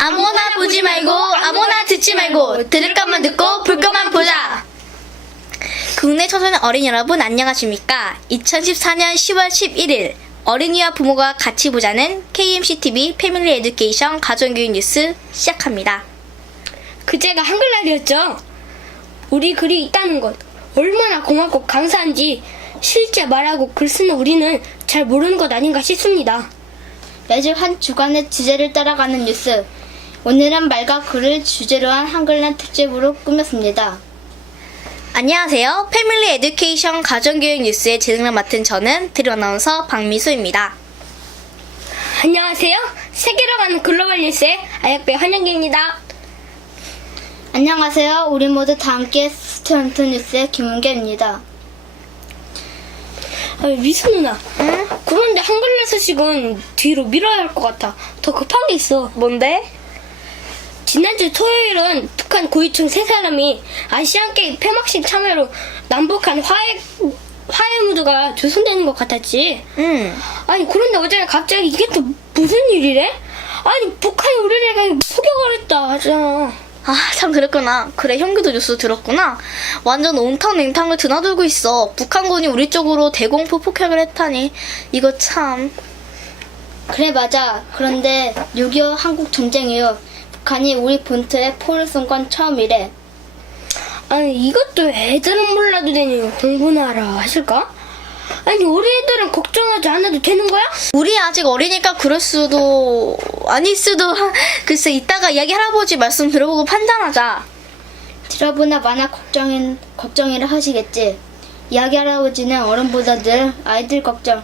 아무나 보지 말고 아무나 듣지 말고 들을 것만 듣고 볼 것만 보자. 국내 청소년 어린이 여러분 안녕하십니까? 2014년 10월 11일 어린이와 부모가 같이 보자는 KMCTV 패밀리 에듀케이션 가정교육 뉴스 시작합니다. 그제가 한글날이었죠. 우리 글이 있다는 것 얼마나 고맙고 감사한지 실제 말하고 글 쓰는 우리는 잘 모르는 것 아닌가 싶습니다. 매주 한 주간의 주제를 따라가는 뉴스. 오늘은 말과 글을 주제로 한 한글날 특집으로 꾸몄습니다. 안녕하세요. 패밀리 에듀케이션 가정교육 뉴스의 진행을 맡은 저는 드림 아나운서 박미수입니다. 안녕하세요. 세계로 가는 글로벌 뉴스의 아역배 환영기입니다. 안녕하세요. 우리 모두 다 함께 스튜던트 뉴스의 김은계입니다. 미수 누나. 응? 그런데 한글날 소식은 뒤로 미뤄야 할 것 같아. 더 급한 게 있어. 뭔데? 지난주 토요일은 북한 고위층 3사람이 아시안게임 폐막식 참여로 남북한 화해 무드가 조성되는 것 같았지. 아니 그런데 어제 갑자기 이게 또 무슨 일이래? 아니 북한이 우리를 포격을 했다 하잖아. 아, 참 그랬구나. 그래, 형규도 뉴스 들었구나. 완전 온탕 냉탕을 드나들고 있어. 북한군이 우리 쪽으로 대공포 폭격을 했다니. 이거 참. 그래 맞아. 그런데 6.25 한국 전쟁 이후 북한이 우리 본토에 포를 쏜 건 처음이래. 아니 이것도 애들은 몰라도 되니 공부나 하라 하실까? 아니 우리 애들은 걱정하지 않아도 되는 거야? 우리 아직 어리니까 그럴 수도 아닐 수도 글쎄 이따가 이야기 할아버지 말씀 들어보고 판단하자. 들어보나 마나 걱정이라 하시겠지. 이야기 할아버지는 어른보다 늘 아이들 걱정,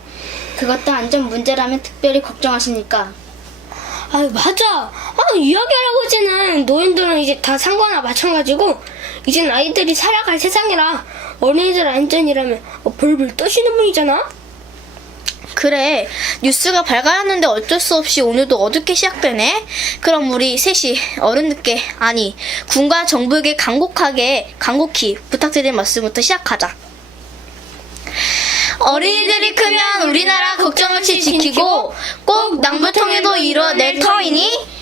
그것도 안전 문제라면 특별히 걱정하시니까. 아유 맞아. 이야기 할아버지는 노인들은 이제 다 상관나 마찬가지고 이젠 아이들이 살아갈 세상이라 어린이들 안전이라면 벌벌 떠시는 분이잖아. 그래, 뉴스가 밝아왔는데 어쩔 수 없이 오늘도 어둡게 시작되네. 그럼 우리 셋이 어른들께, 아니 군과 정부에게 간곡히 부탁드리는 말씀부터 시작하자. 어린이들이 크면 우리나라 걱정 없이 지키고 꼭 남북통일도 이뤄낼 터이니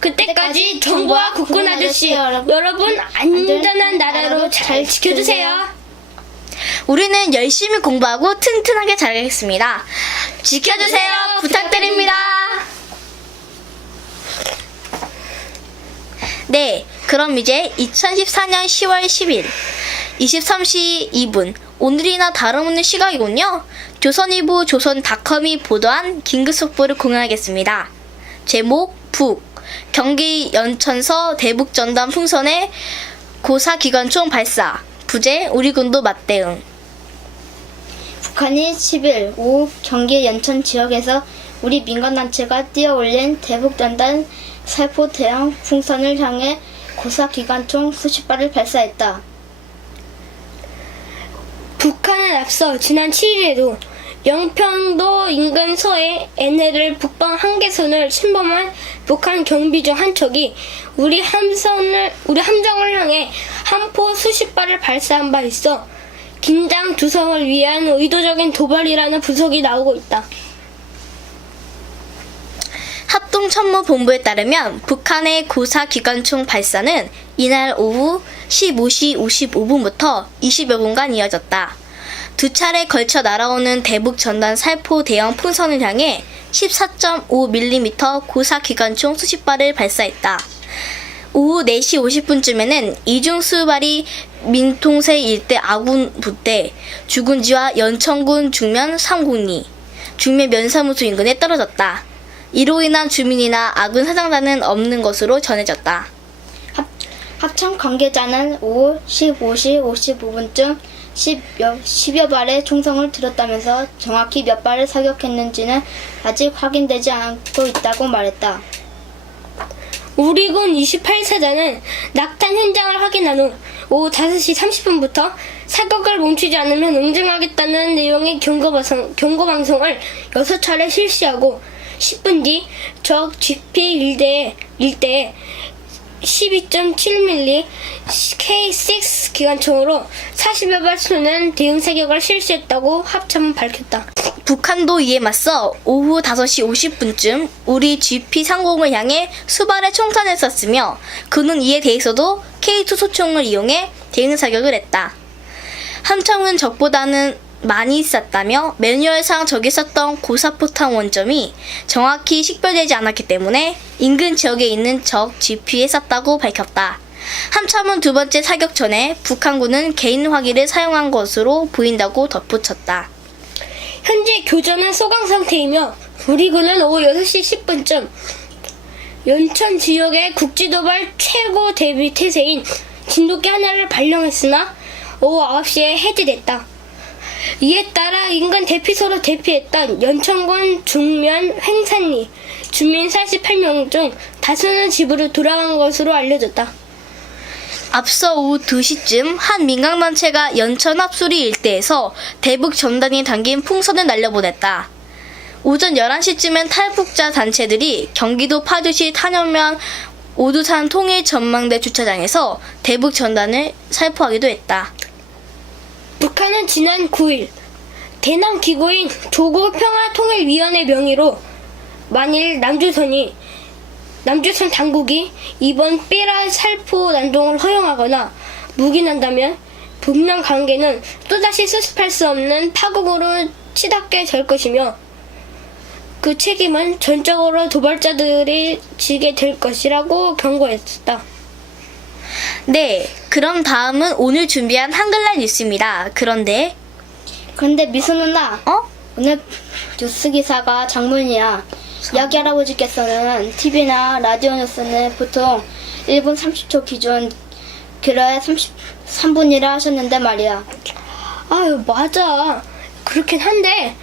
그때까지 정부와 국군 아저씨 여러분 안전한 나라로 잘 지켜주세요. 우리는 열심히 공부하고 튼튼하게 자라겠습니다. 지켜주세요. 부탁드립니다. 네, 그럼 이제 2014년 10월 10일 23시 2분 오늘이나 다름없는 시각이군요. 조선일보 조선닷컴이 보도한 긴급속보를 공유하겠습니다. 제목 북 경기 연천서 대북전단 풍선에 고사기관총 발사 부재 우리군도 맞대응. 북한이 10일 오후 경기 연천 지역에서 우리 민간단체가 띄어올린 대북전단 살포 대형 풍선을 향해 고사기관총 수십 발을 발사했다. 북한은 앞서 지난 7일에도 영평도 인근 서해 NLL 북방 한계선을 침범한 북한 경비 중 한 척이 우리 함정을 향해 함포 수십 발을 발사한 바 있어 긴장 조성을 위한 의도적인 도발이라는 분석이 나오고 있다. 합동참모본부에 따르면 북한의 고사기관총 발사는 이날 오후 15시 55분부터 20여 분간 이어졌다. 두 차례 걸쳐 날아오는 대북 전단 살포 대형 풍선을 향해 14.5mm 고사기관총 수십 발을 발사했다. 오후 4시 50분쯤에는 이중 수발이 민통새 일대 아군 부대 주군지와 연천군 중면 302 중면 면사무소 인근에 떨어졌다. 이로 인한 주민이나 아군 사상자는 없는 것으로 전해졌다. 합참 관계자는 오후 15시 55분쯤 10여 발의 총성을 들었다면서 정확히 몇 발을 사격했는지는 아직 확인되지 않고 있다고 말했다. 우리군 28사단은 낙탄 현장을 확인한 후 오후 5시 30분부터 사격을 멈추지 않으면 응징하겠다는 내용의 경고방송을 6차례 실시하고 10분 뒤 적 GP 일대에 12.7mm K6 기관총으로 40여 발 쏘는 대응 사격을 실시했다고 합참은 밝혔다. 북한도 이에 맞서 오후 5시 50분쯤 우리 GP-30을 향해 수발의 총탄을 쐈으며 그는 이에 대해서도 K2 소총을 이용해 대응 사격을 했다. 함청은 적보다는 많이 쐈다며 매뉴얼상 적이 썼던 고사포탄 원점이 정확히 식별되지 않았기 때문에 인근 지역에 있는 적 GP에 쐈다고 밝혔다. 함참은 두 번째 사격 전에 북한군은 개인 화기를 사용한 것으로 보인다고 덧붙였다. 현재 교전은 소강 상태이며 우리 군은 오후 6시 10분쯤 연천 지역의 국지도발 최고 대비 태세인 진돗개 하나를 발령했으나 오후 9시에 해제됐다. 이에 따라 인근 대피소로 대피했던 연천군 중면 횡산리 주민 48명 중 다수는 집으로 돌아간 것으로 알려졌다. 앞서 오후 2시쯤 한 민간단체가 연천 합수리 일대에서 대북 전단이 담긴 풍선을 날려보냈다. 오전 11시쯤엔 탈북자 단체들이 경기도 파주시 탄현면 오두산 통일전망대 주차장에서 대북 전단을 살포하기도 했다. 북한은 지난 9일 대남 기구인 조국평화통일위원회 명의로 만일 남조선 당국이 이번 삐라 살포 난동을 허용하거나 묵인한다면 북남 관계는 또다시 수습할 수 없는 파국으로 치닫게 될 것이며 그 책임은 전적으로 도발자들이 지게 될 것이라고 경고했다. 네, 그럼 다음은 오늘 준비한 한글날 뉴스입니다. 그런데 미수 누나, 오늘 뉴스 기사가 장문이야. 이야기 할아버지께서는 TV나 라디오 뉴스는 보통 1분 30초 기준 길어야 33분이라 하셨는데 말이야. 아유, 맞아. 그렇긴 한데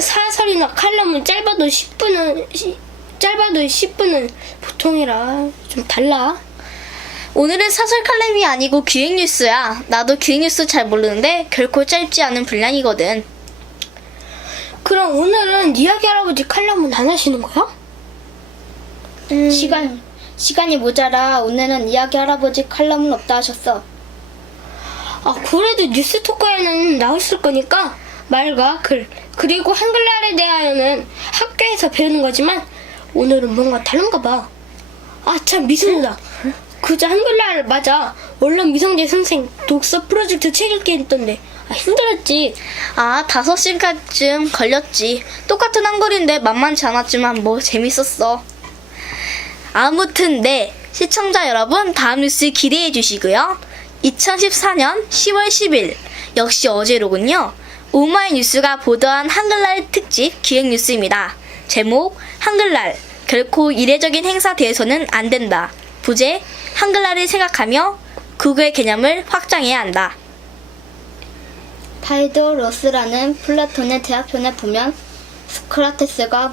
사설이나 칼럼은 짧아도 10분은 보통이라 좀 달라. 오늘은 사설 칼럼이 아니고 기획 뉴스야. 나도 기획 뉴스 잘 모르는데 결코 짧지 않은 분량이거든. 그럼 오늘은 이야기 할아버지 칼럼은 안 하시는 거야? 시간이 모자라 오늘은 이야기 할아버지 칼럼은 없다 하셨어. 아, 그래도 뉴스 토크에는 나왔을 거니까 말과 글 그리고 한글날에 대하여는 학교에서 배우는 거지만 오늘은 뭔가 다른가 봐. 아, 참, 미순이다. 그저 한글날 맞아. 원래 미성재 선생 독서 프로젝트 책 읽기 했던데 힘들었지. 5시간쯤 걸렸지. 똑같은 한글인데 만만치 않았지만 뭐 재밌었어. 아무튼 네, 시청자 여러분 다음 뉴스 기대해 주시고요. 2014년 10월 10일 역시 어제로군요. 오마이뉴스가 보도한 한글날 특집 기획 뉴스입니다. 제목 한글날 결코 이례적인 행사 대해서는 안 된다. 부제 한글날을 생각하며 국어의 개념을 확장해야 한다. 파이도로스라는 플라톤의 대화편에 보면 소크라테스가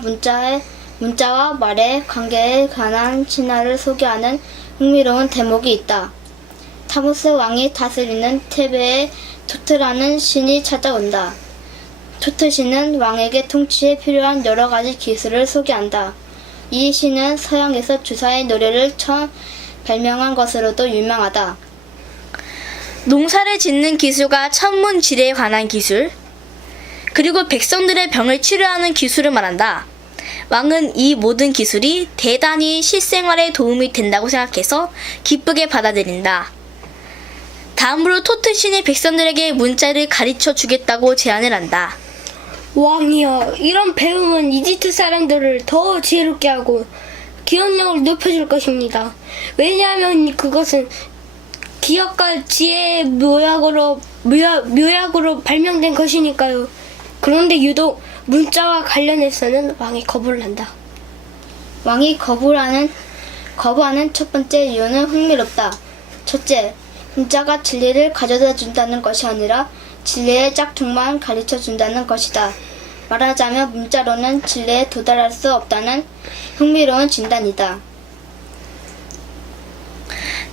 문자와 말의 관계에 관한 신화를 소개하는 흥미로운 대목이 있다. 타모스 왕이 다스리는 테베에 토트라는 신이 찾아온다. 토트 신은 왕에게 통치에 필요한 여러 가지 기술을 소개한다. 이 신은 서양에서 주사의 노래를 처음 발명한 것으로도 유명하다. 농사를 짓는 기술과 천문지리에 관한 기술, 그리고 백성들의 병을 치료하는 기술을 말한다. 왕은 이 모든 기술이 대단히 실생활에 도움이 된다고 생각해서 기쁘게 받아들인다. 다음으로 토트 신이 백성들에게 문자를 가르쳐 주겠다고 제안을 한다. 왕이여, 이런 배움은 이집트 사람들을 더 지혜롭게 하고 기억력을 높여줄 것입니다. 왜냐하면 그것은 기억과 지혜의 묘약으로 발명된 것이니까요. 그런데 유독 문자와 관련해서는 왕이 거부를 한다. 왕이 거부하는 첫 번째 이유는 흥미롭다. 첫째, 문자가 진리를 가져다 준다는 것이 아니라 진리의 짝퉁만 가르쳐 준다는 것이다. 말하자면 문자로는 진리에 도달할 수 없다는 흥미로운 진단이다.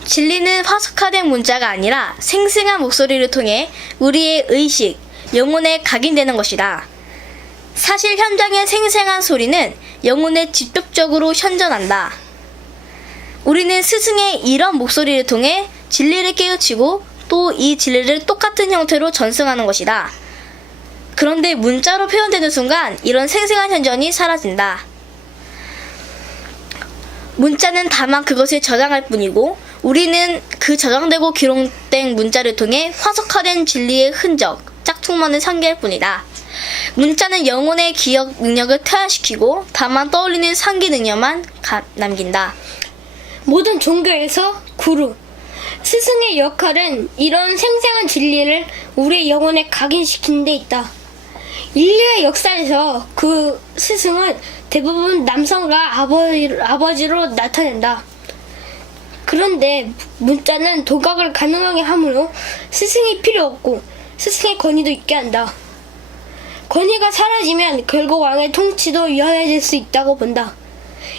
진리는 화석화된 문자가 아니라 생생한 목소리를 통해 우리의 의식, 영혼에 각인되는 것이다. 사실 현장의 생생한 소리는 영혼에 직접적으로 현존한다. 우리는 스승의 이런 목소리를 통해 진리를 깨우치고 또 이 진리를 똑같은 형태로 전승하는 것이다. 그런데 문자로 표현되는 순간 이런 생생한 현전이 사라진다. 문자는 다만 그것을 저장할 뿐이고 우리는 그 저장되고 기록된 문자를 통해 화석화된 진리의 흔적, 짝퉁만을 상기할 뿐이다. 문자는 영혼의 기억 능력을 퇴화시키고 다만 떠올리는 상기 능력만 남긴다. 모든 종교에서 구루, 스승의 역할은 이런 생생한 진리를 우리의 영혼에 각인시키는 데 있다. 인류의 역사에서 그 스승은 대부분 남성과 아버지로 나타낸다. 그런데 문자는 도각을 가능하게 하므로 스승이 필요 없고 스승의 권위도 있게 한다. 권위가 사라지면 결국 왕의 통치도 유연해질 수 있다고 본다.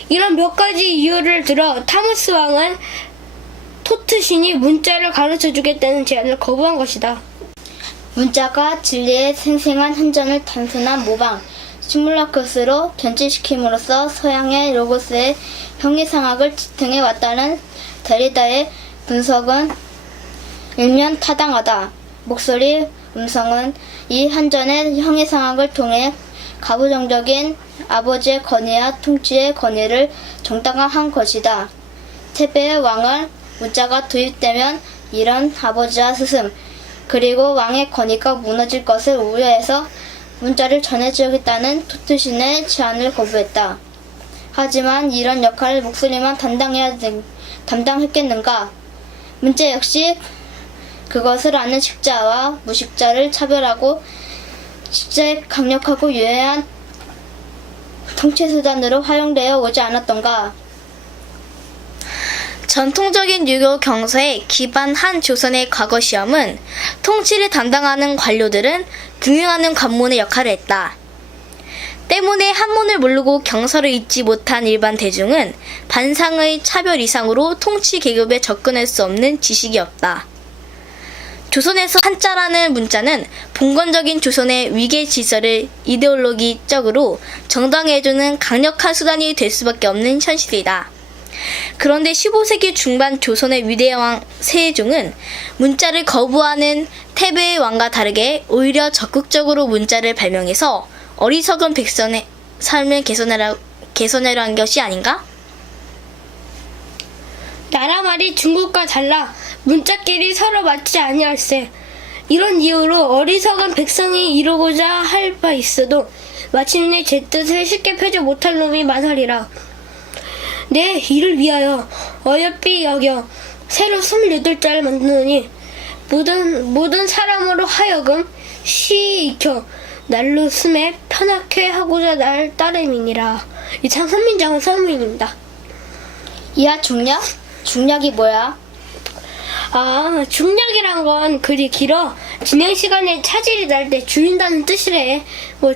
이런 몇 가지 이유를 들어 타무스 왕은 토트 신이 문자를 가르쳐 주겠다는 제안을 거부한 것이다. 문자가 진리의 생생한 흔전을 단순한 모방, 시뮬라크스로 견지시킴으로써 서양의 로고스의 형이상학을 지탱해 왔다는 데리다의 분석은 일면 타당하다. 목소리, 음성은 이 한전의 형이상학을 통해 가부장적인 아버지의 권위와 통치의 권위를 정당화한 것이다. 테베의 왕은 문자가 도입되면 이런 아버지와 스승, 그리고 왕의 권위가 무너질 것을 우려해서 문자를 전해주겠다는 토트신의 제안을 거부했다. 하지만 이런 역할을 목소리만 담당했겠는가? 문자 역시 그것을 아는 식자와 무식자를 차별하고 실제 강력하고 유해한 통치수단으로 활용되어 오지 않았던가? 전통적인 유교 경서에 기반한 조선의 과거 시험은 통치를 담당하는 관료들은 경영하는 관문의 역할을 했다. 때문에 한문을 모르고 경서를 읽지 못한 일반 대중은 반상의 차별 이상으로 통치 계급에 접근할 수 없는 지식이 없다. 조선에서 한자라는 문자는 봉건적인 조선의 위계 질서를 이데올로기적으로 정당해주는 강력한 수단이 될 수밖에 없는 현실이다. 그런데 15세기 중반 조선의 위대한 왕 세종은 문자를 거부하는 태베의 왕과 다르게 오히려 적극적으로 문자를 발명해서 어리석은 백성의 삶을 개선하려 한 것이 아닌가? 나라 말이 중국과 달라 문자끼리 서로 맞지 아니할세. 이런 이유로 어리석은 백성이 이루고자 할 바 있어도 마침내 제 뜻을 쉽게 펴지 못할 놈이 많으리라. 내 이를 위하여 어여삐 여겨 새로 28자를 만드느니 모든 사람으로 하여금 익혀 날로 숨에 편하게 하고자 날 따름이니라. 이 참 선민장은 선민입니다. 이하 중략? 중략이 뭐야? 중략이란 건 글이 길어 진행 시간에 차질이 날 때 줄인다는 뜻이래.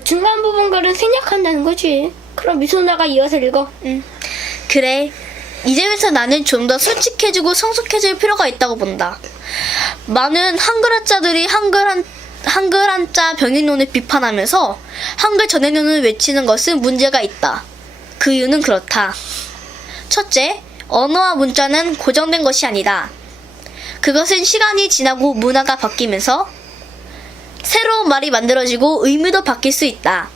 중간 부분 글은 생략한다는 거지. 그럼 미소나가 이어서 읽어. 그래. 이 점에서 나는 좀 더 솔직해지고 성숙해질 필요가 있다고 본다. 많은 한글학자들이 한글 한자 병인론을 비판하면서 한글 전해론을 외치는 것은 문제가 있다. 그 이유는 그렇다. 첫째, 언어와 문자는 고정된 것이 아니다. 그것은 시간이 지나고 문화가 바뀌면서 새로운 말이 만들어지고 의미도 바뀔 수 있다.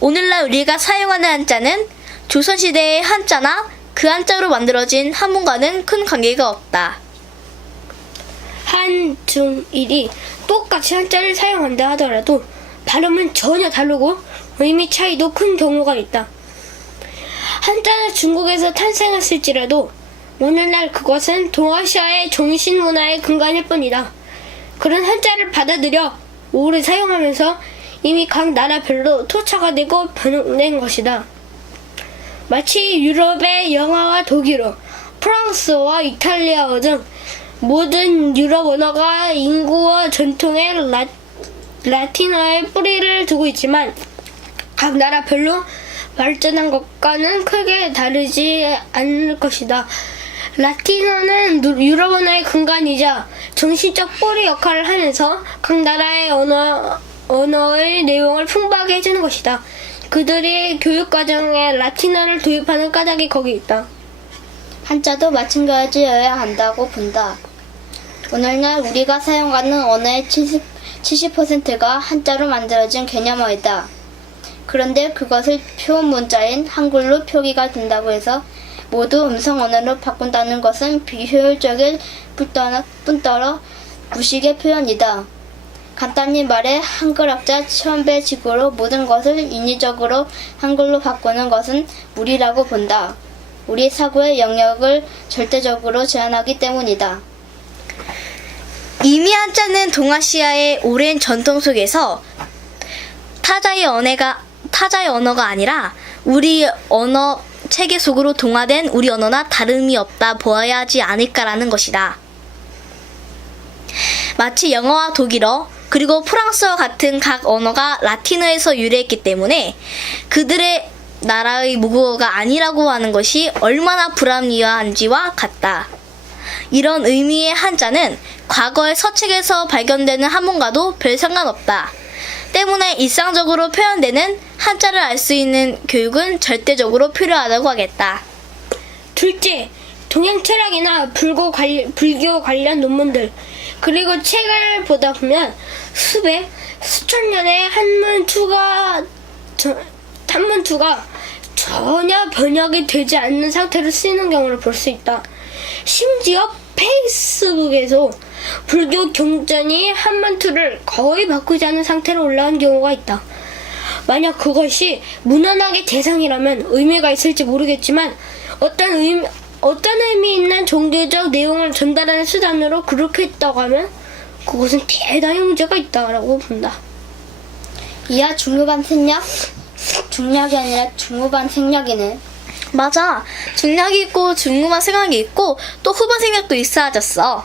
오늘날 우리가 사용하는 한자는 조선시대의 한자나 그 한자로 만들어진 한문과는 큰 관계가 없다. 한, 중, 일이 똑같이 한자를 사용한다 하더라도 발음은 전혀 다르고 의미 차이도 큰 경우가 있다. 한자는 중국에서 탄생했을지라도 오늘날 그것은 동아시아의 정신문화의 근간일 뿐이다. 그런 한자를 받아들여 오래 사용하면서 이미 각 나라별로 토착화되고 변형된 것이다. 마치 유럽의 영어와 독일어, 프랑스어와 이탈리아어 등 모든 유럽 언어가 인구어 전통의 라틴어의 뿌리를 두고 있지만 각 나라별로 발전한 것과는 크게 다르지 않을 것이다. 라틴어는 유럽 언어의 근간이자 정신적 뿌리 역할을 하면서 각 나라의 언어의 내용을 풍부하게 해주는 것이다. 그들이 교육과정에 라틴어를 도입하는 까닭이 거기 있다. 한자도 마찬가지여야 한다고 본다. 오늘날 우리가 사용하는 언어의 70%가 한자로 만들어진 개념어이다. 그런데 그것을 표현 문자인 한글로 표기가 된다고 해서 모두 음성 언어로 바꾼다는 것은 비효율적일 뿐더러 무식의 표현이다. 간단히 말해 한글학자 천배지구로 모든 것을 인위적으로 한글로 바꾸는 것은 무리라고 본다. 우리 사고의 영역을 절대적으로 제한하기 때문이다. 이미 한자는 동아시아의 오랜 전통 속에서 타자의 언어가 아니라 우리 언어 체계 속으로 동화된 우리 언어나 다름이 없다 보아야 하지 않을까라는 것이다. 마치 영어와 독일어 그리고 프랑스어 같은 각 언어가 라틴어에서 유래했기 때문에 그들의 나라의 모국어가 아니라고 하는 것이 얼마나 불합리한지와 같다. 이런 의미의 한자는 과거의 서책에서 발견되는 한문과도 별 상관없다. 때문에 일상적으로 표현되는 한자를 알 수 있는 교육은 절대적으로 필요하다고 하겠다. 둘째, 동양 철학이나 불교 관련 논문들, 그리고 책을 보다 보면 수천 년의 한문투가 전혀 번역이 되지 않는 상태로 쓰이는 경우를 볼 수 있다. 심지어 페이스북에서 불교 경전이 한문투를 거의 바꾸지 않은 상태로 올라온 경우가 있다. 만약 그것이 무난하게 대상이라면 의미가 있을지 모르겠지만 어떤 의미 있는 종교적 내용을 전달하는 수단으로 그렇게 했다고 하면 그것은 대단히 문제가 있다라고 본다. 이하 중후반 생략? 중략이 아니라 중후반 생략이네. 맞아. 중략이 있고 중후반 생략이 있고 또 후반 생략도 있어야졌어.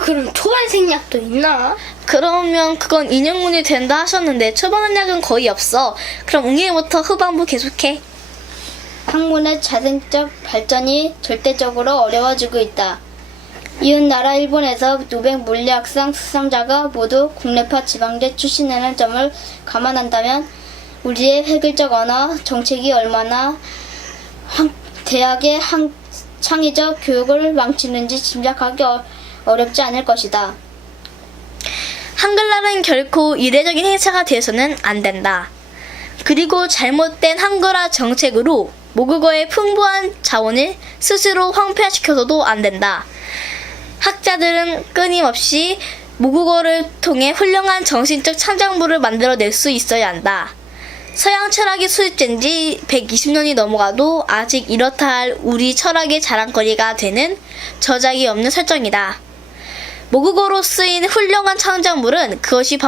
그럼 초반 생략도 있나? 그러면 그건 인용문이 된다 하셨는데 초반 생략은 거의 없어. 그럼 웅이부터 후반부 계속해. 학문의 자생적 발전이 절대적으로 어려워지고 있다. 이웃나라 일본에서 노벨 물리학상 수상자가 모두 국내파 지방대 출신이라는 점을 감안한다면 우리의 획일적 언어 정책이 얼마나 대학의 창의적 교육을 망치는지 짐작하기 어렵지 않을 것이다. 한글날은 결코 이례적인 행사가 되어서는 안 된다. 그리고 잘못된 한글화 정책으로 모국어의 풍부한 자원을 스스로 황폐화시켜서도 안 된다. 학자들은 끊임없이 모국어를 통해 훌륭한 정신적 창작물을 만들어낼 수 있어야 한다. 서양 철학이 수입된 지 120년이 넘어가도 아직 이렇다 할 우리 철학의 자랑거리가 되는 저작이 없는 설정이다. 모국어로 쓰인 훌륭한 창작물은 그것이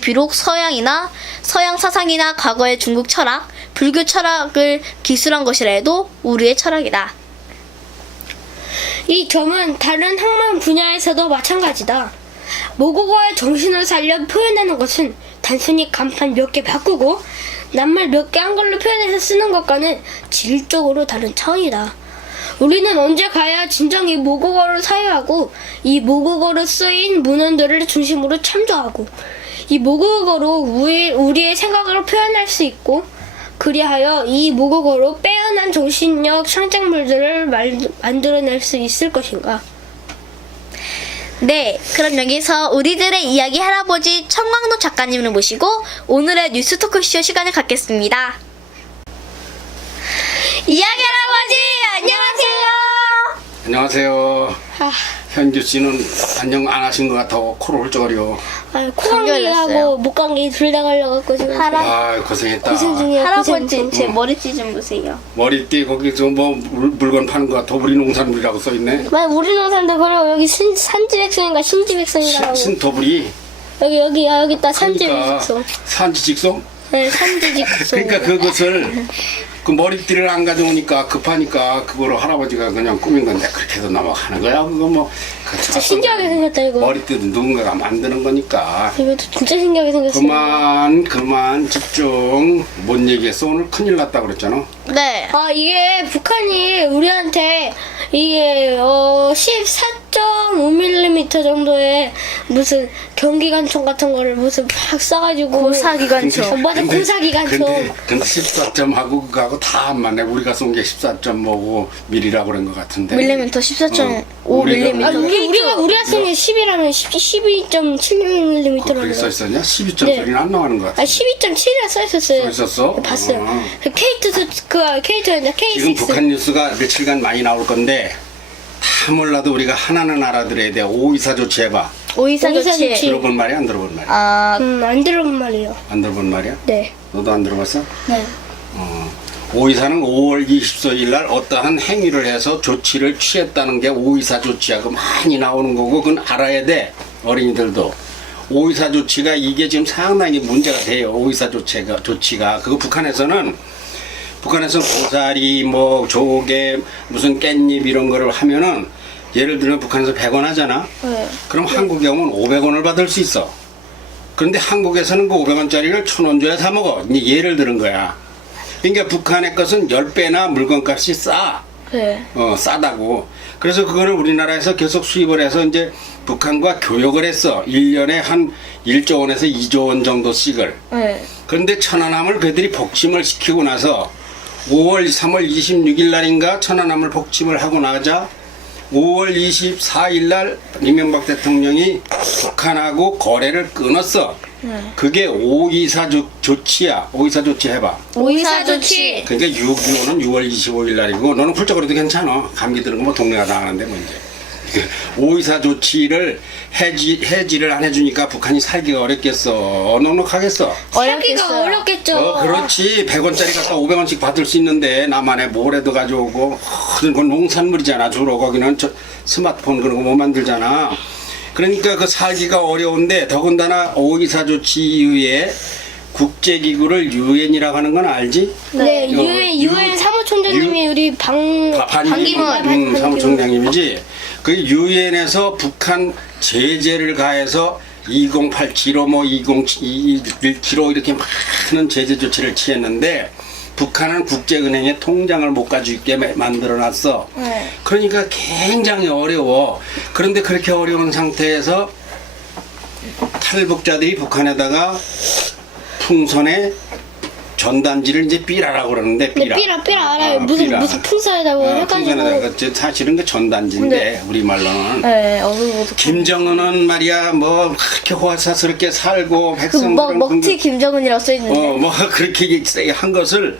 비록 서양 사상이나 과거의 중국 철학, 불교 철학을 기술한 것이라 해도 우리의 철학이다. 이 점은 다른 학문 분야에서도 마찬가지다. 모국어의 정신을 살려 표현하는 것은 단순히 간판 몇 개 바꾸고 낱말 몇 개 한글로 표현해서 쓰는 것과는 질적으로 다른 차원이다. 우리는 언제 가야 진정 이 모국어를 사유하고 이 모국어로 쓰인 문헌들을 중심으로 참조하고 이 모국어로 우리의 생각을 표현할 수 있고 그리하여 이 모국어로 빼어난 정신력 창작물들을 만들어낼 수 있을 것인가? 네, 그럼 여기서 우리들의 이야기 할아버지 청광로 작가님을 모시고 오늘의 뉴스 토크쇼 시간을 갖겠습니다. 이야기 할아버지 안녕하세요. 안녕하세요. 현규 씨는 안녕 안 하신 것 같아고 코를 훌쩍거려. 코감기하고 목감기 둘 다 걸려갖고 지금 아 고생했다. 고생 중이야. 할아버지 제 머리띠 좀 보세요. 머리띠 거기서 뭐 물건 파는 거 도부리 농산물이라고 써 있네. 우리 농산들 그럼 여기 산지백성인가 신지백성인가 신도부리. 여기 있다 그러니까 산지백성. 산지직송. 네, 산지직송. 그러니까 그것을 그 머리띠를 안 가져오니까 급하니까 그거로 할아버지가 그냥 꾸민 건데 그렇게 해서 넘어가는 거야. 그거 뭐 진짜 신기하게 생겼다 이거. 머리띠도 누군가가 만드는 거니까. 이것도 진짜 신기하게 생겼어. 그만 집중. 뭔 얘기했어? 오늘 큰일 났다 그랬잖아. 네. 이게 북한이 우리한테 이게 14.5mm 정도의 무슨 경기관총 같은 거를 무슨 팍 쏴가지고 고사기관총. 맞아, 고사기관총. 근데 14점하고 그거하고 다 안 맞네. 우리가 쏜 게 14.5 밀리라고 그런 것 같은데. 밀리미터 14.5 우리가- 밀리미터. 아, 우리가 쓴 게 10이라면 12.7mm라고 그렇게 써 있었냐? 12.소리는 네. 안 나가는 것 같아. 아, 12.7이라 써 있었어요. 써 있었어? 봤어요. 어. 그 K2 지금 K6. 북한 뉴스가 며칠간 많이 나올 건데 다 몰라도 우리가 하나는 알아들어야 돼. 524 조치해봐. 오이사 오이사 조치. 조치. 들어본 말이야? 안 들어본 말이야? 아, 안 들어본 말이에요. 안 들어본 말이야? 네. 너도 안 들어봤어? 네. 524는 5월 24일 날 어떠한 행위를 해서 조치를 취했다는 게 524 조치하고 많이 나오는 거고 그건 알아야 돼. 어린이들도. 524 조치가 이게 지금 상당히 문제가 돼요. 524 조치가. 그거 북한에서는 고사리 뭐 조개 무슨 깻잎 이런 거를 하면은 예를 들면 북한에서 100원 하잖아. 네. 그럼 한국에 오면 500원을 받을 수 있어. 그런데 한국에서는 그 500원짜리를 1,000원 줘야 사 먹어. 이제 예를 들은 거야. 그러니까 북한의 것은 10배나 물건값이 싸. 네. 싸다고. 그래서 그거를 우리나라에서 계속 수입을 해서 이제 북한과 교역을 했어. 1년에 한 1조 원에서 2조 원 정도씩을. 네. 그런데 천안함을 그들이 복침을 시키고 나서 3월 26일 날인가 천안함을 복침을 하고 나자 5월 24일 날 이명박 대통령이 북한하고 거래를 끊었어. 그게 524 조치야. 524 조치 해봐. 오이사 조치. 그러니까 6.25는 6월 25일 날이고 너는 훌쩍거려도 괜찮아. 감기 드는 거 뭐 동네가 나가는데 뭐 이제. 524 조치를 해지를 안 해주니까 북한이 살기가 어렵겠어. 넉넉하겠어. 살기가 어렵겠죠. 그렇지. 100원짜리 갖다 500원씩 받을 수 있는데 나만의 모래도 가져오고 그건 농산물이잖아. 주로 거기는 스마트폰 그런 거 못 만들잖아. 그러니까 그 살기가 어려운데 더군다나 524 조치 이후에 국제기구를 유엔이라고 하는 건 알지? 네, 어, 유엔 사무총장님이 우리 반기문. 사무총장님이지. 그 유엔에서 북한 제재를 가해서 2087호 뭐 2021kg 이렇게 많은 제재 조치를 취했는데 북한은 국제은행에 통장을 못 가지고 있게 만들어놨어. 네. 그러니까 굉장히 어려워. 그런데 그렇게 어려운 상태에서 탈북자들이 북한에다가 풍선에 전단지를 이제 삐라라고 그러는데 삐라. 삐라 알아요. 무슨 풍선에다가 해가지고. 풍선에다가 사실은 그 전단지인데 네. 우리말로는. 네, 어느 김정은은 말이야 뭐 그렇게 호화사스럽게 살고 백성들은 먹튀 김정은이라고 써있는데. 뭐 그렇게 한 것을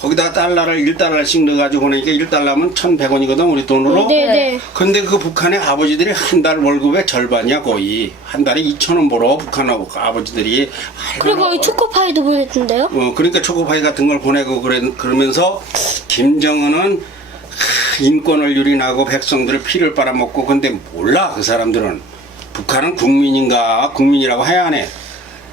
거기다가 달러를 1달러씩 넣어가지고 보니까 1달러면 1,100원이거든 우리 돈으로. 네. 근데 그 북한의 아버지들이 한 달 월급의 절반이야 거의. 한 달에 2,000원 벌어 북한하고 아버지들이. 그리고 이 초코파이도 보냈던데요? 그러니까 초코파이 같은 걸 보내고 그러면서 김정은은 인권을 유린하고 백성들의 피를 빨아먹고 근데 몰라 그 사람들은 북한은 국민이라고 해야 안 해.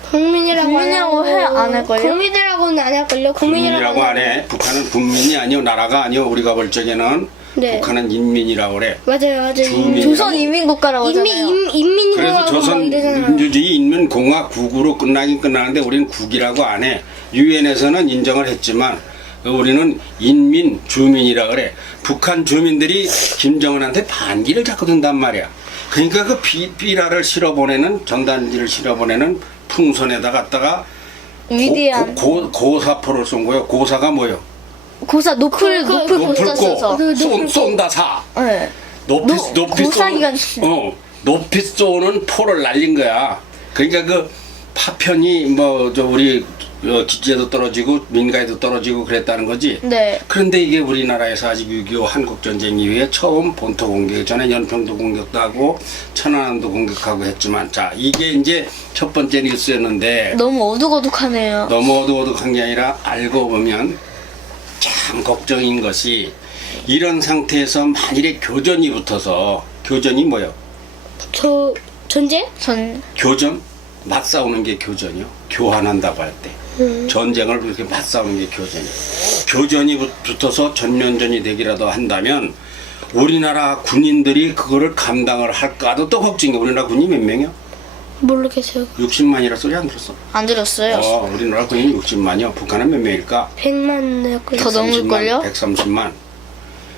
국민이라고 안 할걸요? 국민이라고는 안 할걸요? 국민이라고 안 해. 북한은 국민이 아니요 나라가 아니요 우리가 볼 적에는 네. 북한은 인민이라고 그래. 맞아요. 주민. 조선 인민국가라고 하잖아요. 그래서 인민국가라고 조선 막 이러잖아. 민주주의 인민공화국으로 끝나긴 끝나는데 우리는 국이라고 안 해. 유엔에서는 인정을 했지만 우리는 인민 주민이라 그래. 북한 주민들이 김정은한테 반기를 자꾸 든단 말이야. 그러니까 그 삐라를 실어보내는 전단지를 실어보내는 풍선에다 갖다가 위대한 고사포를 쏜 거예요. 고사가 뭐예요? 고사 높을 고사 써서. 쏜다 사. 네. 높이 고사기관 높이 쏘는 포를 날린 거야. 그러니까 그 파편이 뭐 저 우리 기지에도 떨어지고 민가에도 떨어지고 그랬다는 거지. 네. 그런데 이게 우리나라에서 아직 6.25 한국전쟁 이후에 처음 본토 공격, 전에 연평도 공격도 하고 천안함도 공격하고 했지만 자 이게 이제 첫 번째 뉴스였는데 너무 어둑어둑하네요. 너무 어두어둑한 게 아니라 알고 보면 참 걱정인 것이 이런 상태에서 만일에 교전이 붙어서 교전이 뭐예요? 전쟁? 교전? 맞싸우는 게 교전이요. 교환한다고 할 때. 전쟁을 그렇게 맞싸우는 게 교전이에요. 교전이 붙어서 전면전이 되기라도 한다면 우리나라 군인들이 그거를 감당을 할까도 또 걱정이에요. 우리나라 군인이 몇 명이요? 모르겠어요. 60만이라 소리 안 들었어? 안 들었어요. 우리나라 군인이 60만이요. 북한은 몇 명일까? 100만 더 넘을걸요? 130만.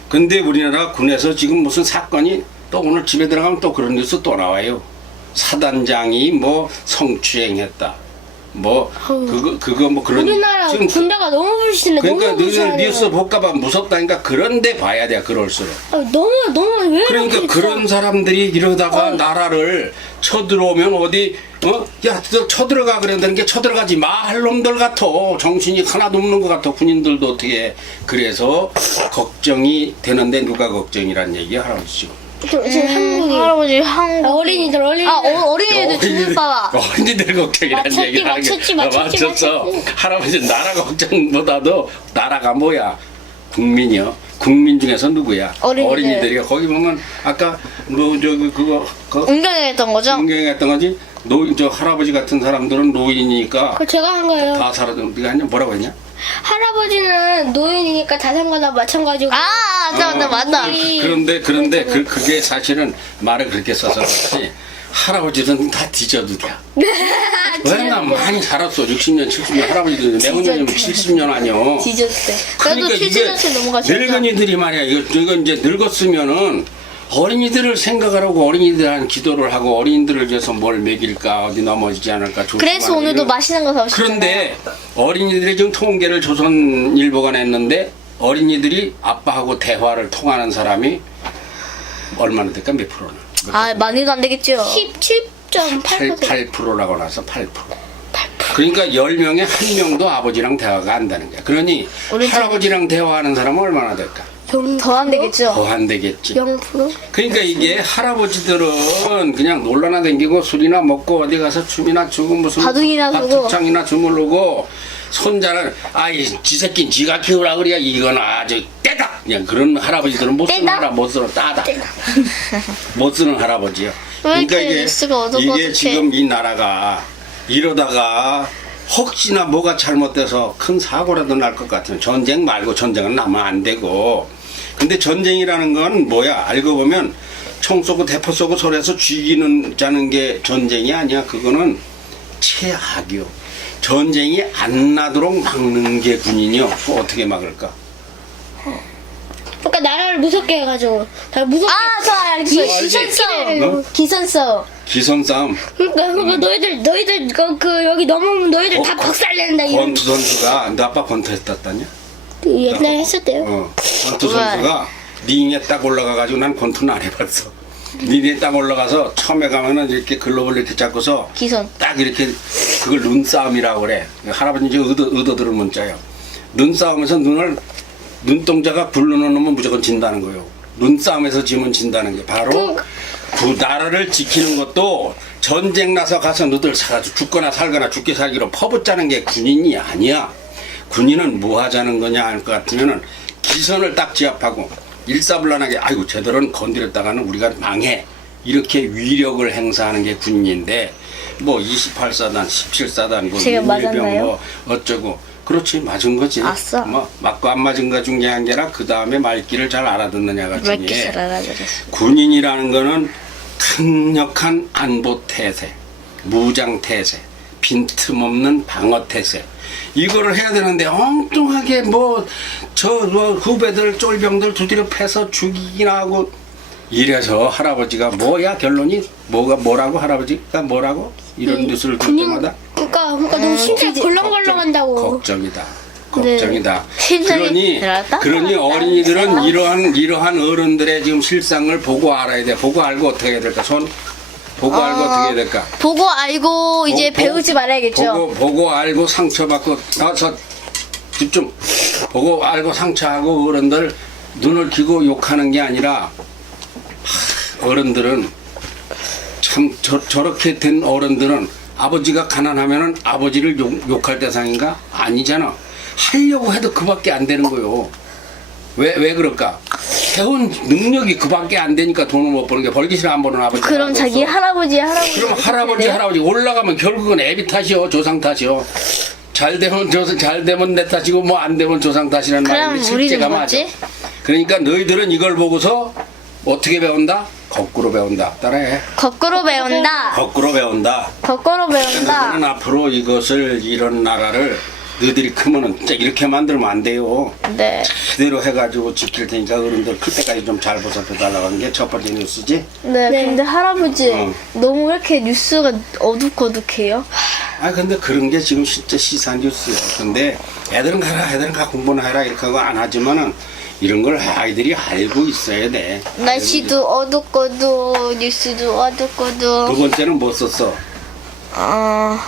근데 우리나라 군에서 지금 무슨 사건이 또 오늘 집에 들어가면 또 그런 뉴스 또 나와요. 사단장이 뭐 성추행했다. 뭐 그거 뭐 그런 우리나라 지금 군대가 너무 불신해. 그러니까 너무 너희들 불신해. 뉴스 볼까봐 무섭다니까 그런데 봐야 돼 그럴수록. 너무 왜 그러니까 이렇게 그런 사람들이 이러다가 나라를 쳐들어오면 어디 야 너 쳐들어가 그랬다는 게 쳐들어가지 마 할 놈들 같아. 정신이 하나도 없는 것 같아. 군인들도 어떻게 해. 그래서 걱정이 되는데 누가 걱정이란 얘기야 할아버지 지금. 지금 한국이 할아버지 한국 어린이들 어린이들 죽을까봐. 어린이들 걱정이란 맞췄지, 얘기를 하는 게 맞췄지, 맞췄지, 맞췄어. 맞췄지. 할아버지 나라 걱정보다도 나라가 뭐야 국민이요. 국민 중에서 누구야? 어린이들. 어린이들이야. 거기 보면 아까 뭐 저기 그거 운경했던 거죠? 운경했던 거지. 저 할아버지 같은 사람들은 노인이니까 그거 제가 한 거예요. 다 살아. 네가 했냐? 뭐라고 했냐? 할아버지는 노인이니까 자전거나 마찬가지고. 맞다. 그런데 그게 사실은 말을 그렇게 써서 그렇지. 할아버지는 다 뒤져도 돼. 왜나 많이 살았어. 60년, 70년 할아버지들 내후년이면 70년 아니요. 뒤졌대. 그래도 그러니까 이게 70년째 넘어가셨다. 늙은이들이 말이야. 이거 이제 늙었으면은 어린이들을 생각하라고 어린이들한 기도를 하고 어린이들을 위해서 뭘 먹일까 어디 넘어지지 않을까 그래서 조심하는 오늘도 일을. 맛있는 거 사오셨잖아요. 그런데 어린이들이 지금 통계를 조선일보가 냈는데 어린이들이 아빠하고 대화를 통하는 사람이 얼마나 될까? 몇 프로나? 많이도 안 되겠죠. 17.8%. 8%라고 나서 8%. 그러니까 10명에 1명도 아버지랑 대화가 안 되는 거야. 그러니 할아버지랑 대화하는 사람은 얼마나 될까? 더 안 되겠죠. 더 안 되겠지. 0%? 그러니까 이게 할아버지들은 그냥 놀러나 다니고 술이나 먹고 어디 가서 춤이나 추고 무슨 바둑이나 두고. 합창이나 주물르고 손자를 아이 지 새끼는 지가 키우라 그래야 이건 아주 떼다 그냥 그런 할아버지들은 못 쓰는 떼다? 할아버지 못 쓰는 따다 못 쓰는 할아버지요. 왜 이렇게 뉴스가 어둑어둑해? 이게 지금 이 나라가 이러다가 혹시나 뭐가 잘못돼서 큰 사고라도 날 것 같으면 전쟁 말고 전쟁은 나면 안 되고 근데 전쟁이라는 건 뭐야 알고 보면 총 쏘고 대포 쏘고 소리해서 죽이는 자는 게 전쟁이 아니야. 그거는 최악이요. 전쟁이 안 나도록 막는 게 군인이요. 그거 어떻게 막을까? 그러니까 나라를 무섭게 해가지고 다 무섭게. 저 알겠어요. 기선 싸움. 어? 기선 싸움. 기선 싸움. 그러니까 너희들 그 여기 넘으면 너희들 다 박살낸다 이런. 권투 선수가 너 아빠 권투 했었다냐? 옛날에 했었대요. 권투 선수가 링에 딱 올라가가지고 난 권투는 안 해봤어. 링에 딱 올라가서 처음에 가면은 이렇게 글로벌 이렇게 잡고서 기선. 딱 이렇게 그걸 눈싸움이라고 그래. 할아버지 지금 의도 들은 문자예요. 눈싸움에서 눈동자가 불르는 놈은 무조건 진다는 거예요. 눈싸움에서 지면 진다는 게 바로 그 나라를 지키는 것도 전쟁 나서 가서 너들 살아서 죽거나 살거나 죽기 살기로 퍼붓자는 게 군인이 아니야. 군인은 뭐 하자는 거냐 할 것 같으면은 기선을 딱 지압하고 일사불란하게 아이고 쟤들은 건드렸다가는 우리가 망해 이렇게 위력을 행사하는 게 군인인데 뭐 28사단 17사단 뭐 제가 일병 맞았나요? 뭐 어쩌고 그렇지 맞은 거지. 아싸. 뭐 맞고 안 맞은 거 중요한 게 아니라 그 다음에 말귀를 잘 알아듣느냐가 왜 이렇게 중요해. 잘 알아들었어? 군인이라는 거는 강력한 안보 태세, 무장 태세, 빈틈없는 방어 태세. 이거를 해야 되는데 엉뚱하게 뭐 후배들 쫄병들 두드려 패서 죽이기나 하고 이래서 할아버지가 뭐야 결론이 뭐라고 할아버지가 뭐라고 이런 뉴스를 들 때마다 그러니까 너무 심장 걸렁걸렁한다고. 걱정이다. 걱정이다. 심장이 들어갔다? 그러니 어린이들은 이러한 어른들의 지금 실상을 보고 알아야 돼. 보고 알고 어떻게 해야 될까? 보고 알고 어떻게 해야 될까? 보고 알고 이제 배우지 말아야겠죠. 보고 알고 상처받고 집중. 보고 알고 상처하고 어른들 눈을 키고 욕하는 게 아니라 어른들은 참 저렇게 된 어른들은 아버지가 가난하면은 아버지를 욕할 대상인가? 아니잖아. 하려고 해도 그밖에 안 되는 거요. 왜 그럴까? 해온 능력이 그밖에 안 되니까 돈을 못 버는 게 벌기 싫어 안 버는 아버지. 그럼 자기 할아버지 그럼 할아버지 올라가면 결국은 애비 탓이요 조상 탓이요. 잘 되면 내 탓이고 뭐 안 되면 조상 탓이라는 그럼 말인데 우리는 실제가 맞아. 뭐지? 그러니까 너희들은 이걸 보고서 어떻게 배운다? 거꾸로 배운다. 따라해. 거꾸로 배운다. 거꾸로 배운다. 거꾸로 배운다. 너희들은 앞으로 이런 나라를 너희들이 크면은 진짜 이렇게 만들면 안 돼요. 네. 그대로 해가지고 지킬 테니까 어른들 클 때까지 좀 잘 보살펴달라고 하는 게 첫 번째 뉴스지. 네. 근데 할아버지 어. 너무 왜 이렇게 뉴스가 어둑어둑해요? 아 근데 그런 게 지금 진짜 시사 뉴스예요. 근데 애들은 가라, 애들은 가 공부나 해라 이렇게 하고 안 하지만은 이런 걸 아이들이 알고 있어야 돼. 날씨도 어둡고도 뉴스도 두 어둡고도. 번째는 뭐 썼어?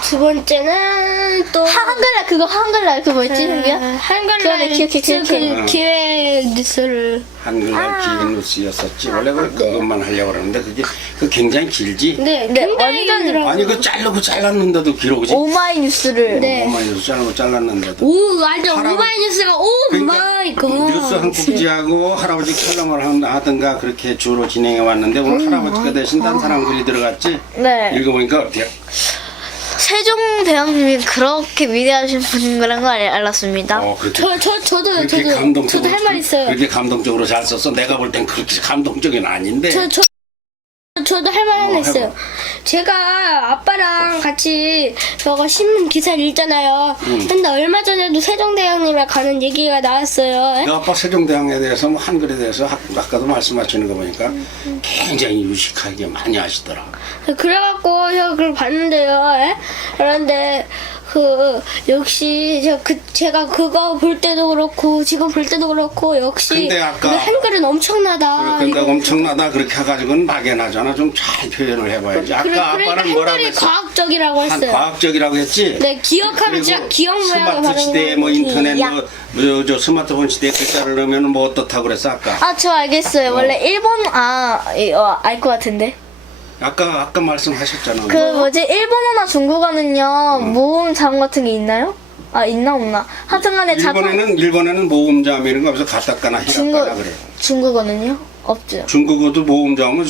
두 번째는 또 한글날 그거 한글날 그 뭐였지 그게? 한글날 기억해. 기회 뉴스를 한글날 기획 뉴스였었지. 원래 그것만 하려고 그러는데 그게 그 굉장히 길지. 네, 네, 굉장히 완전- 힘들어요. 아니 그 잘랐는데도 길어지. 오마이뉴스를. 네. 오마이뉴스 잘랐는데도. 오, 완전 할아버지- 오마이뉴스가 오 그러니까 마이 갓. 뉴스 한 꼭지하고 할아버지 촬영을 하든가 그렇게 주로 진행해 왔는데 오늘 할아버지가 대신 딴 사람들이 들어갔지. 네. 읽어보니까 어때요? 세종대왕님이 그렇게 위대하신 분인 거란 걸 알았습니다. 그렇게 저도요. 그렇게 감동적으로 저도 할 말 있어요. 그렇게 감동적으로 잘 썼어. 내가 볼 땐 그렇게 감동적인 아닌데. 저도 할 말 하나 해봐. 있어요. 제가 아빠랑 같이 저거 신문 기사를 읽잖아요. 근데 얼마 전에도 세종대왕님에 가는 얘기가 나왔어요. 그 아빠 세종대왕에 대해서 뭐 한글에 대해서 아까도 말씀하시는 거 보니까 굉장히 유식하게 많이 아시더라. 그래갖고 제가 그걸 봤는데요. 예? 그런데 역시 제가 그거 볼 때도 그렇고 지금 볼 때도 그렇고 역시 근데 아까- 우리 한글은 엄청나다. 근데 이거- 엄청나다 그렇게 해가지고는 막연하잖아. 좀 잘 표현을 해봐야지. 아까 그러니까 아빠는 뭐라고 한글이 했어? 과학적이라고 한 했어요. 과학적이라고 했지. 네, 기억하면 진짜 기억 모양을 스마트 받는 시대에 뭐 거지. 인터넷 저 스마트폰 시대에 글자를 넣으면 뭐 어떻다고 그랬어 아까? 아, 저 알겠어요. 원래 일본 알 것 같은데. 아까 말씀하셨잖아. 그 뭐지 일본어나 중국어는요 모음 자음 같은 게 있나요? 아 있나 없나? 하여튼간에 일본에는 모음자음이라는 거 없어 가타카나 히라카나 그래. 중국어는요 없죠. 중국어도 모음자음은